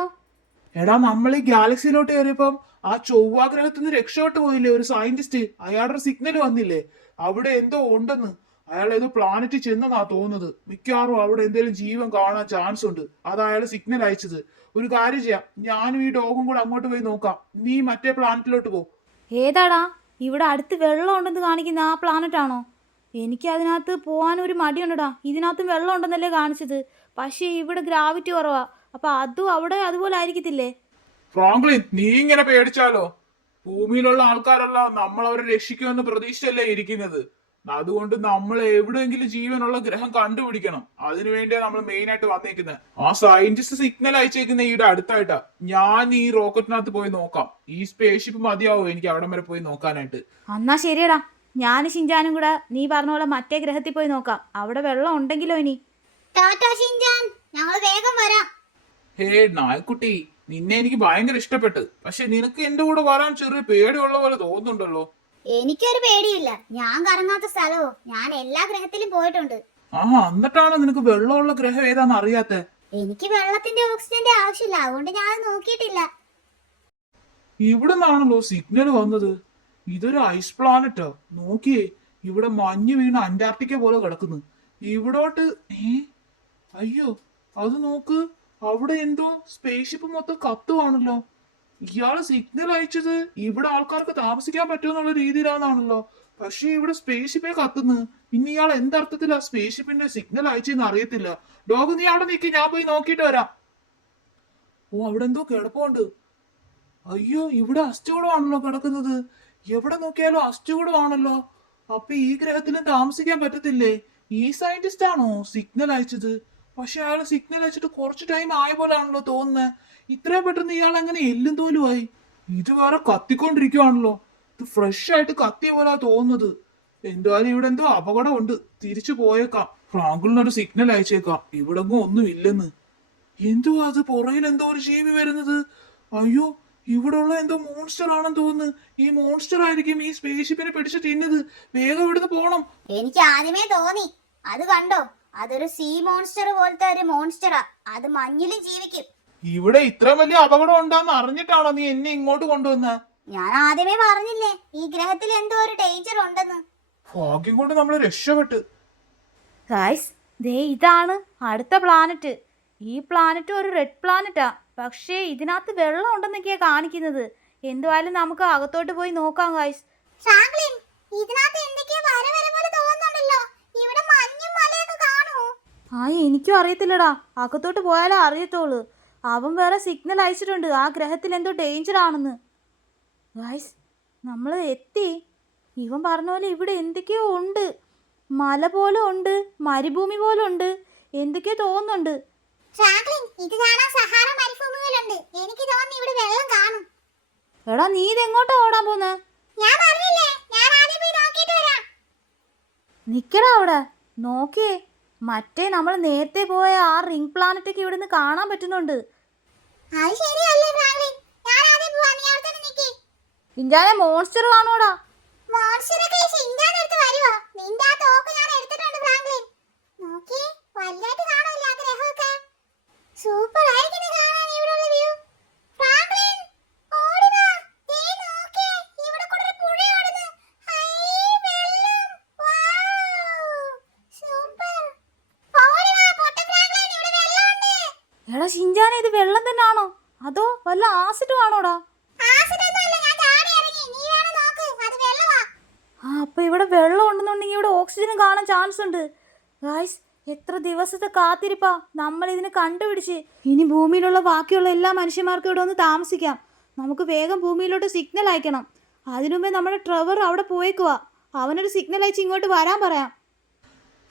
എടാ, നമ്മൾ ഈ ഗാലക്സിയിലോട്ട് കയറിയപ്പം ആ ചൊവ്വ ഗ്രഹത്തിൽ നിന്ന് രക്ഷപ്പെട്ടു പോയില്ലേ ഒരു സയന്റിസ്റ്റ്? അയാളുടെ സിഗ്നൽ വന്നില്ലേ? അവിടെ എന്തോ ഉണ്ടെന്ന്. അയാൾ ഏതോ പ്ലാനറ്റ് ചെന്നെന്നാ തോന്നുന്നത്. മിക്കവാറും അവിടെ എന്തെങ്കിലും ജീവൻ കാണാൻ ചാൻസ് ഉണ്ട്. അത് അയാൾ സിഗ്നൽ അയച്ചത്. ഒരു കാര്യം ചെയ്യാം, ഞാനും ഈ ഡോഗും കൂടെ അങ്ങോട്ട് പോയി നോക്കാം. നീ മറ്റേ പ്ലാനറ്റിലോട്ട് പോ. ഏതാടാ? ഇവിടെ അടുത്ത് വെള്ളം ഉണ്ടെന്ന് കാണിക്കുന്ന ആ പ്ലാനറ്റ് ആണോ? എനിക്ക് അതിനകത്ത് പോകാനൊരു മടിയുണ്ടടാ. ഇതിനകത്തും വെള്ളം ഉണ്ടെന്നല്ലേ കാണിച്ചത്. പക്ഷേ ഇവിടെ ഗ്രാവിറ്റി കുറവാ. അപ്പം അതും അവിടെ അതുപോലെ ആയിരിക്കത്തില്ലേ? ഫ്രാങ്ക്ലിൻ, നീ ഇങ്ങനെ പേടിച്ചാലോ? ഭൂമിയിലുള്ള ആൾക്കാരെല്ലാം നമ്മൾ അവരെ രക്ഷിക്കുമെന്ന് പ്രതീക്ഷയല്ലേ ഇരിക്കുന്നത്. അതുകൊണ്ട് നമ്മൾ എവിടെയെങ്കിലും ജീവനുള്ള ഗ്രഹം കണ്ടുപിടിക്കണം. അതിനുവേണ്ടിയാണ് നമ്മൾ മെയിൻ ആയിട്ട് വന്നേക്കുന്നത്. ആ സയന്റിസ്റ്റ് സിഗ്നൽ അയച്ചേക്കുന്ന ഈയുടെ അടുത്തായിട്ടാ. ഞാൻ ഈ റോക്കറ്റിനകത്ത് പോയി നോക്കാം. ഈ സ്പേസ്ഷിപ്പ് മതിയാവോ എനിക്ക് അവിടം വരെ പോയി നോക്കാനായിട്ട്? എന്നാ ശരിയടാ, ഞാനും ഷിൻജാനും കൂടെ നീ പറഞ്ഞ പോലെ മറ്റേ ഗ്രഹത്തിൽ പോയി നോക്കാം. അവിടെ വെള്ളം ഉണ്ടെങ്കിലോ ഇനി. ടാറ്റാ ഷിൻജാൻ, ഞങ്ങൾ വേഗം വരാം. ഹേ നായ്ക്കുട്ടി, നിന്നെ എനിക്ക് ഭയങ്കര ഇഷ്ടപ്പെട്ടു. പക്ഷെ നിനക്ക് എന്റെ കൂടെ വരാൻ ചെറിയ പേടിയുള്ള പോലെ തോന്നുന്നുണ്ടല്ലോ. എനിക്കൊരു പേടിയില്ല. ഞാൻ കറങ്ങാത്ത സ്ഥലവോ, ഞാൻ എല്ലാ ഗ്രഹത്തിലും പോയിട്ടുണ്ട്. ആ, എന്നിട്ടാണ് നിനക്ക് വെള്ളമുള്ള ഗ്രഹം ഏതാന്ന് അറിയാത്തെ? എനിക്ക് വെള്ളത്തിന്റെ ഓക്സിജന്റെ ആവശ്യമില്ല, അതുകൊണ്ട് ഞാൻ അത് നോക്കിയിട്ടില്ല. ഇവിടെ നിന്നാണല്ലോ സിഗ്നൽ വന്നത്. ഇതൊരു ഐസ് പ്ലാനറ്റാ. നോക്കിയേ, ഇവിടെ മഞ്ഞ് വീണ് അന്റാർട്ടിക്ക പോലെ കിടക്കുന്നു. ഇവിടോട്ട് അയ്യോ, അത് നോക്ക്, അവിടെ എന്തോ സ്പേസ്ഷിപ്പ് മൊത്തം കത്തുവാണല്ലോ. ഇയാള് സിഗ്നൽ അയച്ചത് ഇവിടെ ആൾക്കാർക്ക് താമസിക്കാൻ പറ്റുമെന്നുള്ള രീതിയിലാണല്ലോ. പക്ഷെ ഇവിടെ സ്പേസ്ഷിപ്പേ കത്തുന്നു. ഇനി ഇയാൾ എന്തർത്ഥത്തിലാ സ്പേസ്ഷിപ്പിന്റെ സിഗ്നൽ അയച്ചെന്ന് അറിയത്തില്ല. ഡോഗ്, നീ അവിടെ നിൽക്കി, ഞാൻ പോയി നോക്കിയിട്ട് വരാം. ഓ, അവിടെ എന്തോ കിടപ്പുണ്ട്. അയ്യോ, ഇവിടെ അസ്ഥികൂടമാണല്ലോ കിടക്കുന്നത്. എവിടെ നോക്കിയാലും അസ്ഥികൂടമാണല്ലോ. അപ്പൊ ഈ ഗ്രഹത്തിലും താമസിക്കാൻ പറ്റത്തില്ലേ? ഈ സയന്റിസ്റ്റ് ആണോ സിഗ്നൽ അയച്ചത്? പക്ഷെ അയാൾ സിഗ്നൽ അയച്ചിട്ട് കുറച്ച് ടൈം ആയ പോലാണല്ലോ തോന്നുന്നത്. ഇത്രയും പെട്ടെന്ന് ഇയാൾ എങ്ങനെ എല്ലും തോലുമായി? ഇത് വേറെ കത്തിക്കൊണ്ടിരിക്കുവാണല്ലോ. ഇത് ഫ്രഷ് ആയിട്ട് കത്തിയ പോലാ തോന്നുന്നത്. എന്തായാലും ഇവിടെ എന്തോ അപകടമുണ്ട്. തിരിച്ചു പോയേക്കാം. ഫ്രാങ്കിളിനൊരു സിഗ്നൽ അയച്ചേക്കാം, ഇവിടെങ്ങും ഒന്നും ഇല്ലെന്ന്. എന്തുവാ അത്? പുറയിൽ എന്തോ ഒരു ജീവി വരുന്നത്. അയ്യോ, ഇവിടെ ഉള്ള എന്തോ മോൺസ്റ്റർ ആണെന്ന് തോന്നുന്നു. ഈ മോൺസ്റ്റർ ആയിരിക്കും ഈ സ്പേസ്ഷിപ്പിനെ പിടിച്ച് തിന്നത്. വേഗം ഇവിടുന്ന് പോണം. എനിക്ക് ആദ്യമേ തോന്നി. അത് കണ്ടോ, അതൊരു സീ മോൺസ്റ്റർ പോലത്തെ ഒരു മോൺസ്റ്ററാ. അത് മഞ്ഞിലും ജീവിക്കും. ഇവിടെ ഇത്ര വലിയ അപകടം ഉണ്ടാന്ന് അറിഞ്ഞിട്ടാണോ നീ എന്നെ ഇങ്ങോട്ട് കൊണ്ടുവന്ന? ഞാൻ ആദ്യമേ പറഞ്ഞില്ലേ, ഈ ഗ്രഹത്തിൽ എന്തോ ഒരു ഡേഞ്ചർ ഉണ്ടെന്ന്. ഭാഗ്യം കൊണ്ട് നമ്മൾ രക്ഷപ്പെട്ട്. ഗൈസ്, ദേ ഇതാണ് അടുത്ത പ്ലാനറ്റ്. ഈ പ്ലാനറ്റ് ഒരു റെഡ് പ്ലാനറ്റാ. പക്ഷേ ഇതിനകത്ത് വെള്ളം ഉണ്ടെന്നൊക്കെയാ കാണിക്കുന്നത്. എന്തുവായാലും നമുക്ക് അകത്തോട്ട് പോയി നോക്കാം ഗൈസ്. ഫ്രാങ്ക്ലിൻ, ഇതിനകത്ത് എന്തൊക്കെയോ വര വര പോലെ തോന്നുന്നുണ്ടല്ലോ. ഇവിടെ മഞ്ഞും മലയൊക്കെ കാണുമോ? എനിക്കും അറിയത്തില്ലടാ. അകത്തോട്ട് പോയാലേ അറിയത്തുള്ളൂ. അവൻ വേറെ സിഗ്നൽ അയച്ചിട്ടുണ്ട്, ആ ഗ്രഹത്തിൽ എന്തോ ഡേഞ്ചർ ആണെന്ന്. ഗൈസ്, നമ്മൾ എത്തി. ഇവൻ പറഞ്ഞ പോലെ ഇവിടെ എന്തൊക്കെയോ ഉണ്ട്. മല പോലെ ഉണ്ട്, മരുഭൂമി പോലെ ഉണ്ട്, എന്തൊക്കെയോ തോന്നുന്നുണ്ട്. ഫ്രാങ്ക്ലിൻ, ഇത് കാണാൻ സഹാറ മരുഭൂമികളുണ്ട്. എനിക്ക് തോന്നുന്നു ഇവിടെ വെള്ളം കാണും. എടാ, നീ ഇതെങ്ങോട്ടാ ഓടാൻ പോന്നെ? ഞാൻ പറഞ്ഞില്ലേ, ഞാൻ ആദ്യം പോയി നോക്കിയിട്ട് വരാം. നിക്കടാ അവിടെ. നോക്കിയേ, മറ്റേ നമ്മൾ നേരത്തെ പോയ ആ റിംഗ് പ്ലാനറ്റൊക്കെ ഇവിടുന്ന് കാണാൻ പറ്റുന്നുണ്ട്. അത് ശരിയല്ലേ ഫ്രാങ്ക്ലിൻ, ഞാൻ ആദ്യം പോവാ, നീ അവിടെ തന്നെ നിൽക്ക്. ഇഞ്ചാനെ മോൺസ്റ്റർ കാണോടാ. മോൺസ്റ്ററൊക്കെ ഷിൻജാൻ അടുത്ത് വരുവോ? നിന്റെ ആ തോക്ക് ഞാൻ എടുത്തിട്ടുണ്ട് ഫ്രാങ്ക്ലിൻ. നോക്കിയേ, വലുതായിട്ട് കാണാനില്ല ആ ഗ്രഹമൊക്കെ. സൂപ്പർ ആയിരിക്കുന്നു കാണാൻ ഇവിടെയുള്ള വ്യൂ. ഫ്രാങ്ക്ലിൻ, ഓടി വാ. ദേ നോക്കിയേ, ഇവിടെ കൂടെ ഒരു പുഴ ഓടുന്നു. ഹൈ, വെള്ളം. Wow, super. ഓടി വാ പൊട്ട ഫ്രാങ്ക്ലിൻ, ഇവിടെ വെള്ളമുണ്ട്. എടാ ഷിൻജാനെ, ഇത് വെള്ളം തന്നെ ആണോ അതോ വല്ല ആസിഡും ആണോടാ? ആസിഡൊന്നുമല്ല, ഞാൻ ചാടി ഇറങ്ങി. നീ വേണം നോക്ക്, അത് വെള്ളമാ. അപ്പൊ ഇവിടെ വെള്ളം ഉണ്ടെന്നുണ്ടെങ്കിൽ ഇവിടെ ഓക്സിജനും കാണാൻ ചാൻസ് ഉണ്ട്. ഗായ്സ്, എത്ര ദിവസത്തെ കാത്തിരിപ്പാ നമ്മൾ ഇതിനെ കണ്ടുപിടിച്ച്. ഇനി ഭൂമിയിലുള്ള ബാക്കിയുള്ള എല്ലാ മനുഷ്യന്മാർക്കും ഇവിടെ ഒന്ന് താമസിക്കാം. നമുക്ക് വേഗം ഭൂമിയിലോട്ട് സിഗ്നൽ അയക്കണം. അതിനുമുമ്പേ നമ്മുടെ ട്രെവർ അവിടെ പോയേക്കുവാ. അവനൊരു സിഗ്നൽ അയച്ച് ഇങ്ങോട്ട് വരാൻ പറയാം.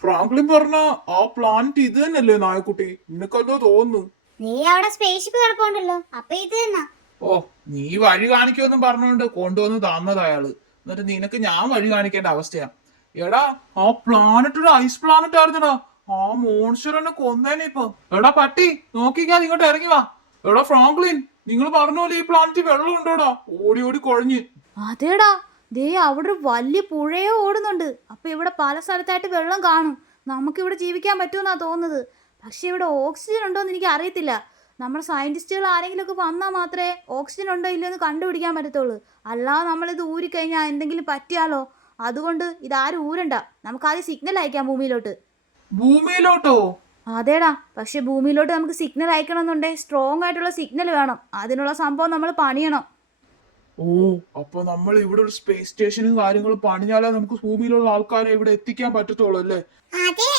ഫ്രാങ്ക്ലിൻ പറഞ്ഞ ആ പ്ലാനറ്റ് ഇത് തന്നെയല്ലേ നായക്കുട്ടി? നിനക്കെന്തോ തോന്നുന്നു. നീ അവിടെ സ്പേസ്ഷിപ്പ് കിടപ്പുണ്ടല്ലോ, അപ്പൊ ഇത് തന്നെ. ഓ, നീ വഴി കാണിക്കുമെന്നും പറഞ്ഞുകൊണ്ട് കൊണ്ടുവന്ന് തന്നത് അയാള്. എന്നിട്ട് നിനക്ക് ഞാൻ വഴി കാണിക്കേണ്ട അവസ്ഥയാ. എടാ, ആ പ്ലാനറ്റ് ഒരു ഐസ് പ്ലാനറ്റ് ആയിരുന്നടാ. ആ മോൺസ്റ്റർ എന്നെ കൊന്നേനെ ഇപ്പൊ. എടാ പട്ടി, നോക്കിക്കാൻ ഇങ്ങോട്ട് ഇറങ്ങി വാ. എടാ ഫ്രാങ്ക്ലിൻ, നിങ്ങൾ പറഞ്ഞ പോലെ ഈ പ്ലാനറ്റ് വെള്ളം ഉണ്ടോടാ? ഓടി ഓടി കുഴഞ്ഞ്. അതേടാ, ദേ അവിടെ ഒരു വലിയ പുഴയോ ഓടുന്നുണ്ട്. അപ്പൊ ഇവിടെ പല സ്ഥലത്തായിട്ട് വെള്ളം കാണും. നമുക്കിവിടെ ജീവിക്കാൻ പറ്റുമെന്നാ തോന്നുന്നത്. പക്ഷെ ഇവിടെ ഓക്സിജൻ ഉണ്ടോ എന്ന് എനിക്ക് അറിയത്തില്ല. നമ്മുടെ സയന്റിസ്റ്റുകൾ ആരെങ്കിലുമൊക്കെ വന്നാൽ മാത്രമേ ഓക്സിജൻ ഉണ്ടോ ഇല്ലയോ എന്ന് കണ്ടുപിടിക്കാൻ പറ്റത്തുള്ളൂ. അല്ലാതെ നമ്മളിത് ഊരിക്കഴിഞ്ഞാൽ എന്തെങ്കിലും പറ്റിയാലോ? അതുകൊണ്ട് ഇതാരും ഊരണ്ട. നമുക്കാദ്യം സിഗ്നൽ അയക്കാം ഭൂമിയിലോട്ട്. ഭൂമിയിലോട്ടോ? അതേടാ, പക്ഷെ ഭൂമിയിലോട്ട് നമുക്ക് സിഗ്നൽ അയക്കണമെന്നുണ്ടെങ്കിൽ സ്ട്രോങ് ആയിട്ടുള്ള സിഗ്നൽ വേണം. അതിനുള്ള സംഭവം നമ്മൾ പണിയണം. ഓ, അപ്പൊ നമ്മൾ ഇവിടെ ഒരു സ്പേസ് സ്റ്റേഷനും കാര്യങ്ങളും പണിഞ്ഞാലേ നമുക്ക് ഭൂമിയിലുള്ള ആൾക്കാരെ ഇവിടെ എത്തിക്കാൻ പറ്റത്തുള്ളൂ അല്ലേ? അതെ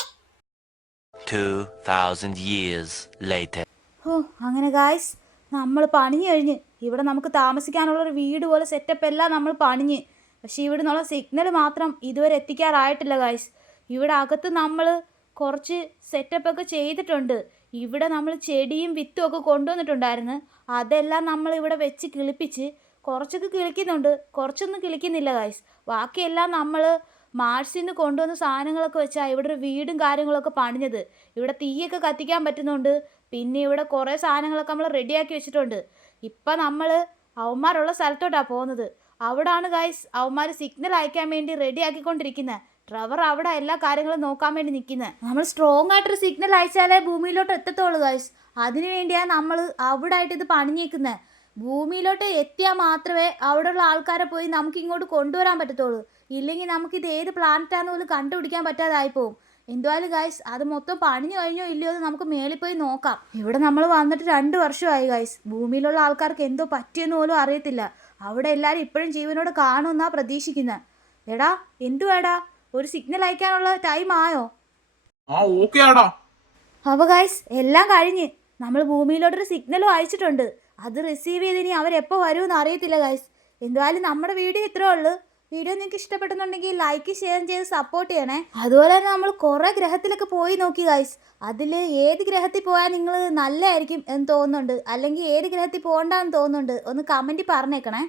2,000 years later. ഓ അങ്ങനെ ഗായ്സ് നമ്മൾ പണിഞ്ഞു കഴിഞ്ഞ് ഇവിടെ നമുക്ക് താമസിക്കാനുള്ളൊരു വീട് പോലെ സെറ്റപ്പ് എല്ലാം നമ്മൾ പണിഞ്ഞ്. പക്ഷേ ഇവിടെ നിന്നുള്ള സിഗ്നൽ മാത്രം ഇതുവരെ എത്തിക്കാറായിട്ടില്ല ഗായ്സ്. ഇവിടെ അകത്ത് നമ്മൾ കുറച്ച് സെറ്റപ്പൊക്കെ ചെയ്തിട്ടുണ്ട്. ഇവിടെ നമ്മൾ ചെടിയും വിത്തും ഒക്കെ കൊണ്ടുവന്നിട്ടുണ്ടായിരുന്നു. അതെല്ലാം നമ്മൾ ഇവിടെ വെച്ച് കിളിപ്പിച്ച് കുറച്ചൊക്കെ കിളിക്കുന്നുണ്ട്, കുറച്ചൊന്നും കിളിക്കുന്നില്ല ഗായ്സ്. ബാക്കിയെല്ലാം നമ്മൾ മാർസിൽ നിന്ന് കൊണ്ടുവന്ന സാധനങ്ങളൊക്കെ വെച്ചാൽ ഇവിടെ ഒരു വീടും കാര്യങ്ങളൊക്കെ പണിഞ്ഞത്. ഇവിടെ തീയൊക്കെ കത്തിക്കാൻ പറ്റുന്നുണ്ട്. പിന്നെ ഇവിടെ കുറേ സാധനങ്ങളൊക്കെ നമ്മൾ റെഡിയാക്കി വെച്ചിട്ടുണ്ട്. ഇപ്പം നമ്മൾ അവന്മാരുള്ള സ്ഥലത്തോട്ടാണ് പോകുന്നത്. അവിടാണ് ഗായ്സ് അവന്മാർ സിഗ്നൽ അയക്കാൻ വേണ്ടി റെഡി ആക്കിക്കൊണ്ടിരിക്കുന്നത്. ട്രെവർ അവിടെ എല്ലാ കാര്യങ്ങളും നോക്കാൻ വേണ്ടി നിൽക്കുന്നത്. നമ്മൾ സ്ട്രോങ് ആയിട്ടൊരു സിഗ്നൽ അയച്ചാലേ ഭൂമിയിലോട്ട് എത്തത്തുള്ളൂ ഗായ്സ്. അതിനു വേണ്ടിയാണ് നമ്മൾ അവിടെ ആയിട്ട് ഇത് പണിഞ്ഞേക്കുന്നത്. ഭൂമിയിലോട്ട് എത്തിയാൽ മാത്രമേ അവിടെയുള്ള ആൾക്കാരെ പോയി നമുക്ക് ഇങ്ങോട്ട് കൊണ്ടുവരാൻ പറ്റത്തുള്ളൂ. ഇല്ലെങ്കിൽ നമുക്കിത് ഏത് പ്ലാനറ്റാന്ന് പോലും കണ്ടുപിടിക്കാൻ പറ്റാതായിപ്പോവും. എന്തായാലും ഗായ്സ് അത് മൊത്തം പണിഞ്ഞു കഴിഞ്ഞോ ഇല്ലയോ എന്ന് നമുക്ക് മേളിൽ പോയി നോക്കാം. ഇവിടെ നമ്മൾ വന്നിട്ട് 2 വർഷമായി ഗായ്സ്. ഭൂമിയിലുള്ള ആൾക്കാർക്ക് എന്തോ പറ്റിയെന്ന് പോലും അറിയത്തില്ല. അവിടെ എല്ലാവരും ഇപ്പോഴും ജീവനോട് കാണുമെന്നാണ് പ്രതീക്ഷിക്കുന്നത്. എടാ എന്തുവേടാ, ഒരു സിഗ്നൽ അയക്കാനുള്ള ടൈം ആയോ? ആ ഓക്കെ ആടാ. അപ്പോൾ ഗായ്സ് എല്ലാം കഴിഞ്ഞ് നമ്മൾ ഭൂമിയിലോട്ടൊരു സിഗ്നലും അയച്ചിട്ടുണ്ട്. അത് റിസീവ് ചെയ്ത് ഇനി അവരെപ്പോൾ വരുമെന്ന് അറിയത്തില്ല ഗായ്സ്. എന്തായാലും നമ്മുടെ വീഡിയോ ഇത്രേ ഉള്ളൂ. വീഡിയോ നിങ്ങൾക്ക് ഇഷ്ടപ്പെടുന്നുണ്ടെങ്കിൽ ലൈക്ക് ഷെയർ ചെയ്ത് സപ്പോർട്ട് ചെയ്യണേ. അതുപോലെ തന്നെ നമ്മൾ കുറേ ഗ്രഹത്തിലൊക്കെ പോയി നോക്കി ഗായ്സ്. അതിൽ ഏത് ഗ്രഹത്തിൽ പോയാൽ നിങ്ങൾ നല്ലതായിരിക്കും എന്ന് തോന്നുന്നുണ്ട്, അല്ലെങ്കിൽ ഏത് ഗ്രഹത്തിൽ പോകണ്ടെന്ന് തോന്നുന്നുണ്ട്, ഒന്ന് കമൻറ്റിൽ പറഞ്ഞേക്കണേ.